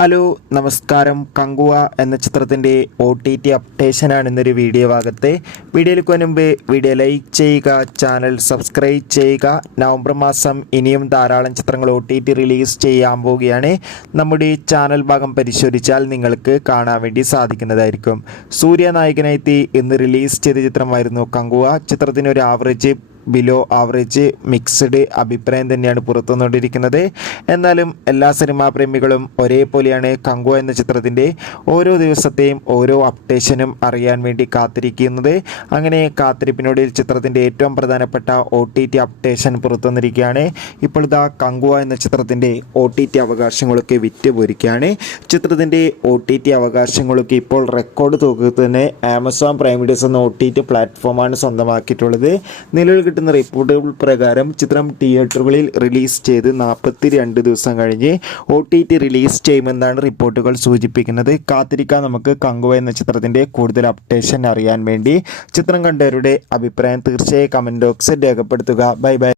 Hello നമസ്കാരം. കങ്കുവ എന്ന ചിത്രത്തിൻ്റെ OTT അപ്ഡേഷനാണ് ഇന്നൊരു വീഡിയോ ഭാഗത്തെ. വീഡിയോയിലേക്ക് മുൻപ് വീഡിയോ ലൈക്ക് ചെയ്യുക, ചാനൽ സബ്സ്ക്രൈബ് ചെയ്യുക. നവംബർ മാസം ഇനിയും ധാരാളം ചിത്രങ്ങൾ OTT റിലീസ് ചെയ്യാൻ പോവുകയാണ്. നമ്മുടെ ചാനൽ ഭാഗം പരിശോധിച്ചാൽ നിങ്ങൾക്ക് കാണാൻ വേണ്ടി സാധിക്കുന്നതായിരിക്കും. സൂര്യ നായകനായി ഇന്ന് റിലീസ് ചെയ്ത ചിത്രമായിരുന്നു കങ്കുവ. ചിത്രത്തിന് ഒരു ആവറേജ് ബിലോ ആവറേജ് മിക്സ്ഡ് അഭിപ്രായം തന്നെയാണ് പുറത്തുവന്നുകൊണ്ടിരിക്കുന്നത്. എന്നാലും എല്ലാ സിനിമാ പ്രേമികളും ഒരേപോലെയാണ് കങ്കുവ എന്ന ചിത്രത്തിൻ്റെ ഓരോ ദിവസത്തെയും ഓരോ അപ്ഡേഷനും അറിയാൻ വേണ്ടി കാത്തിരിക്കുന്നത്. അങ്ങനെ കാത്തിരിപ്പിനോടിൽ ചിത്രത്തിൻ്റെ ഏറ്റവും പ്രധാനപ്പെട്ട OTT അപ്ഡേഷൻ പുറത്തുവന്നിരിക്കുകയാണ്. ഇപ്പോൾ ഇതാ കങ്കുവ എന്ന ചിത്രത്തിൻ്റെ OTT അവകാശങ്ങളൊക്കെ വിറ്റുപോയിരിക്കുകയാണ്. ചിത്രത്തിൻ്റെ OTT അവകാശങ്ങളൊക്കെ ഇപ്പോൾ റെക്കോർഡ് തുക തന്നെ ആമസോൺ പ്രൈം വീഡിയോസ് എന്ന OTT പ്ലാറ്റ്ഫോമാണ് സ്വന്തമാക്കിയിട്ടുള്ളത്. നിലവിൽ കിട്ടുന്ന റിപ്പോർട്ടുകൾ പ്രകാരം ചിത്രം തിയേറ്ററുകളിൽ റിലീസ് ചെയ്ത് 42 ദിവസം കഴിഞ്ഞ് OTT റിലീസ് ചെയ്യുമെന്നാണ് റിപ്പോർട്ടുകൾ സൂചിപ്പിക്കുന്നത്. കാത്തിരിക്കാൻ നമുക്ക് കങ്കുവ എന്ന ചിത്രത്തിൻ്റെ കൂടുതൽ അപ്ഡേഷൻ അറിയാൻ വേണ്ടി. ചിത്രം കണ്ടവരുടെ അഭിപ്രായം തീർച്ചയായും കമൻറ്റ് ബോക്സിൽ രേഖപ്പെടുത്തുക. Bye bye.